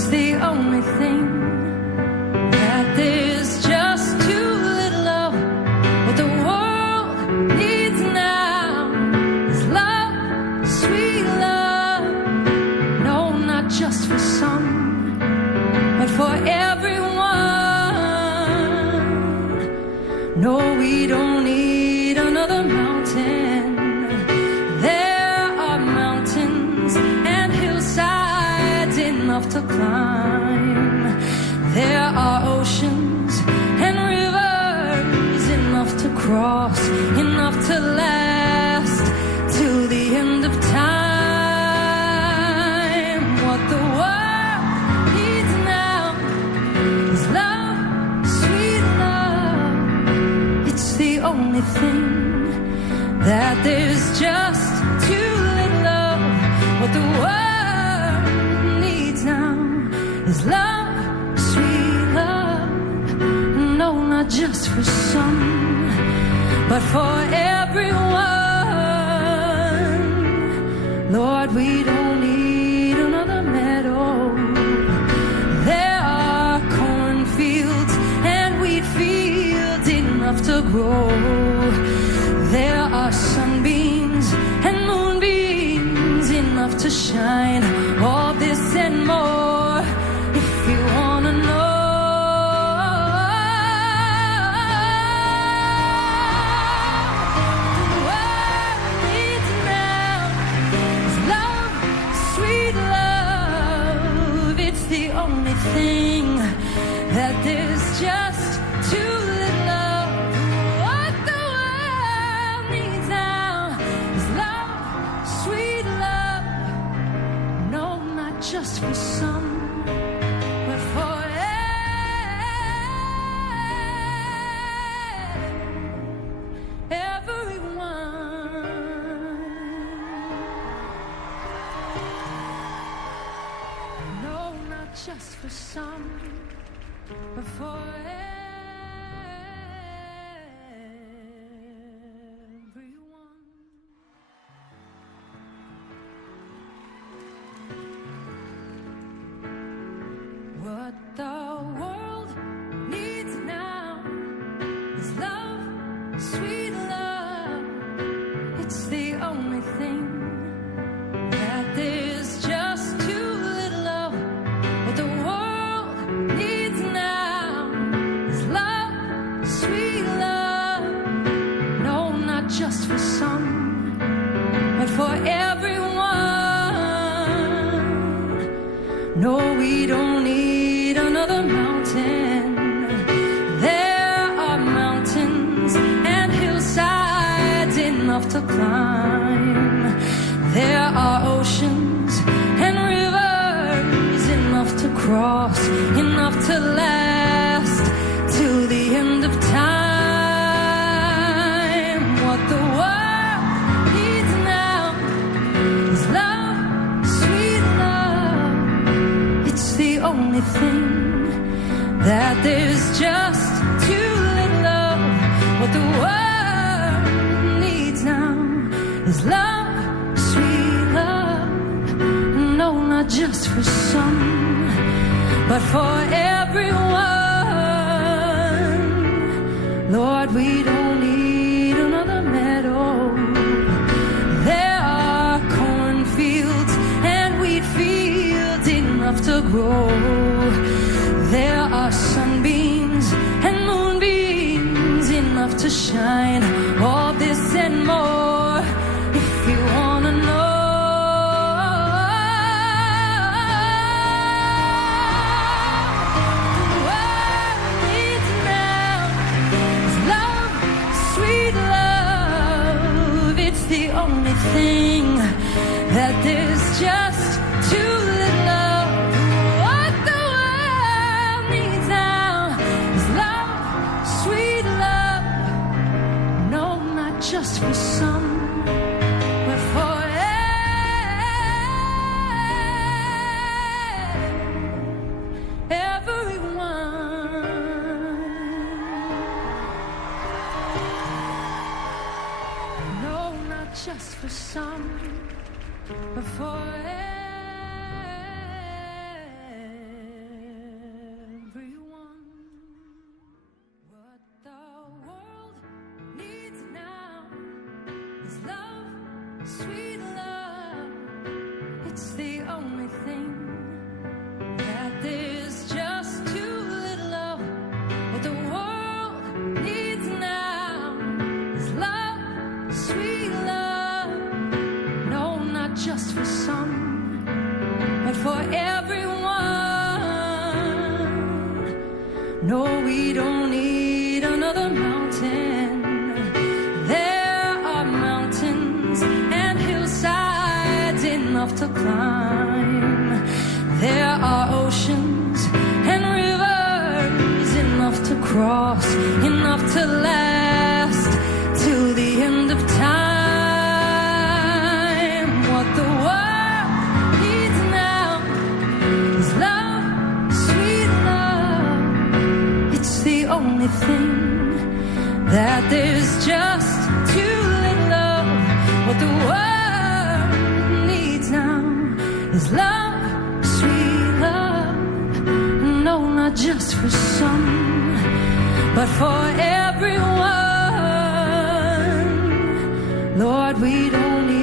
It's the only thing that there's just too little of. What the world needs now is love, sweet love. No, not just for some, but for everyone. No, we don't need another mountain. There are mountains and hillsides enough to climb. There are oceans and rivers enough to cross, enough to last to the end of time. What the world needs now is love, sweet love. It's the only thing that there's just too little of. What the world needs now is love, sweet love. No, not just for some, but for everyone. Lord, we don't need another meadow. There are cornfields and wheat fields enough to grow. There are sunbeams and moonbeams enough to shine. All this and more, if you wanna know. The world needs now is love, sweet love. It's the only thing that there's just too little of. What the world needs now is love, sweet love. No, not just for some, but for everyone. No, not just for some, but for everyone. What the world needs now is love, sweet love. It's the only thing that there's just too little of. What the world needs now is love, sweet love. No, not just for some, but for everyone. No, we don't need another mountain. There are mountains and hillsides enough to climb. There are oceans and rivers enough to cross, enough to last to the end of time. What the world needs now is love, sweet love. It's the only thing that there's just too little of. What the world needs now is love, sweet love. No, not just for some, but for everyone. Lord, we don't need another meadow. There are cornfields and wheat fields enough to grow. There are sunbeams and moonbeams enough to shine. All this and more, if you wanna know. The world needs now is love, sweet love. It's the only thing that there's just too little of. What the world needs now is love, sweet love. No, not just for some, but for everyone. No, not just for some, but for everyone. sweet love. It's the only thing that there's just too little of. What the world needs now is love, sweet love. No, not just for some, but for everyone. No, we don't need another mountain. There are mountains and hillsides enough to climb. There are oceans and rivers enough to cross, enough to last till the end of time. What the world needs now is love, sweet love. It's the only thing that there's just too little of. What the world needs now is love, sweet love. No, not just for some, but for everyone. Lord, we don't need